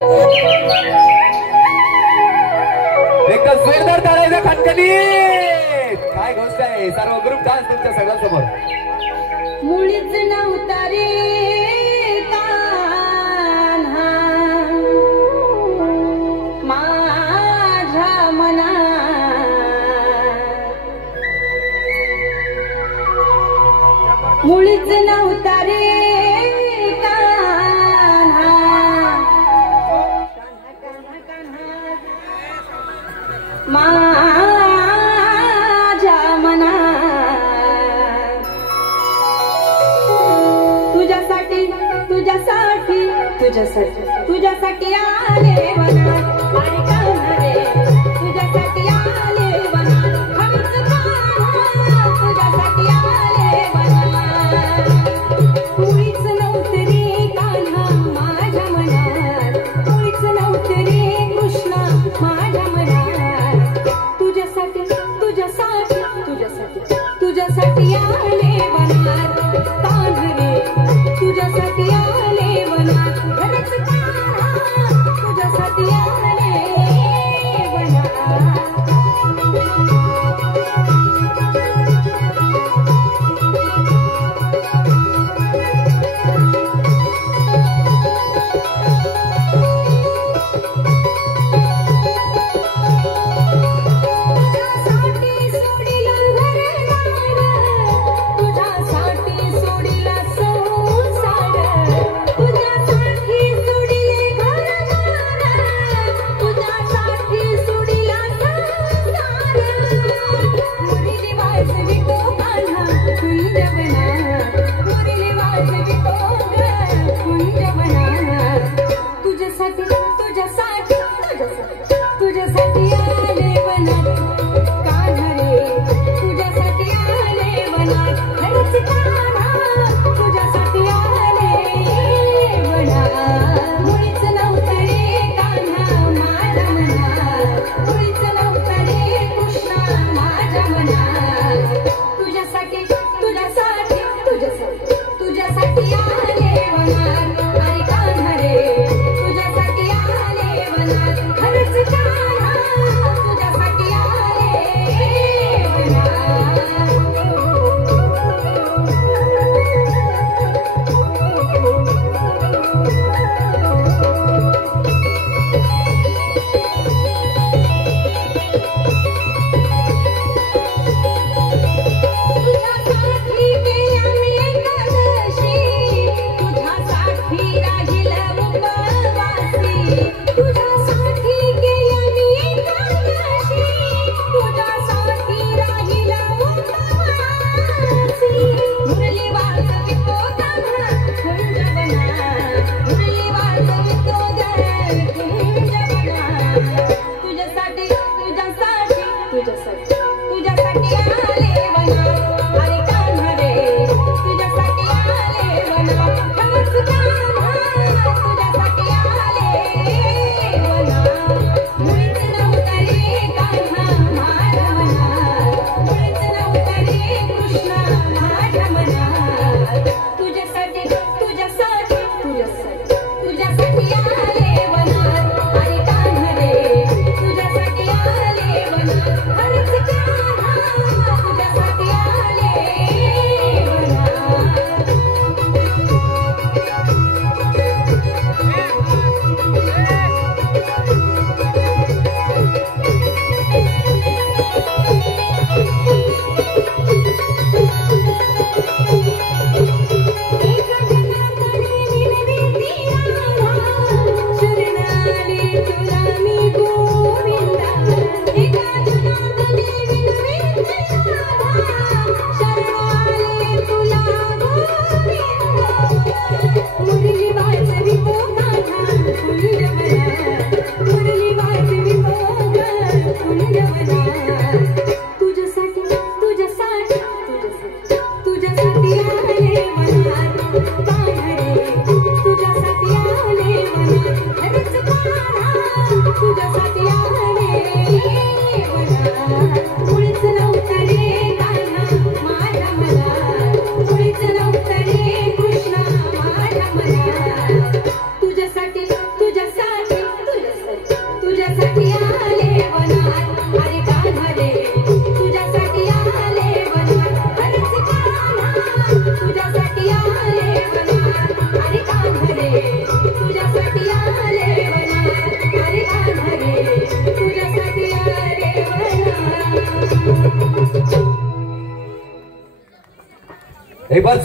एकदा जोरदार टाळायचा खणखणी. काय गोष्ट आहे, सर्व ग्रुप डान्स तुमच्या सगळ्यांसमोर. मुळीच नव्हता रे कान्हा माझ्या मनात, मुळीच नव्हता रे माझ्या मनात. तुझ्यासाठी तुझ्यासाठी तुझ्यासाठी तुझ्यासाठी आले वनात. अरे कान्हा रे तुझ्यासाठी आले वनात. हळूच कान्हा तुझ्यासाठी आले वनात. मुळीच नव्हतं रे कान्हा माझ्या मनात, मुळीच नव्हतं रे कृष्णा माझ्या मनात. तुझ्यासाठी तुझ्यासाठी तुझ्यासाठी तुझ्यासाठी आले वनात. कान्हा रे तुझ्यासाठी आले वनात. खरंच कान्हा तुझ्यासाठी आले हे बस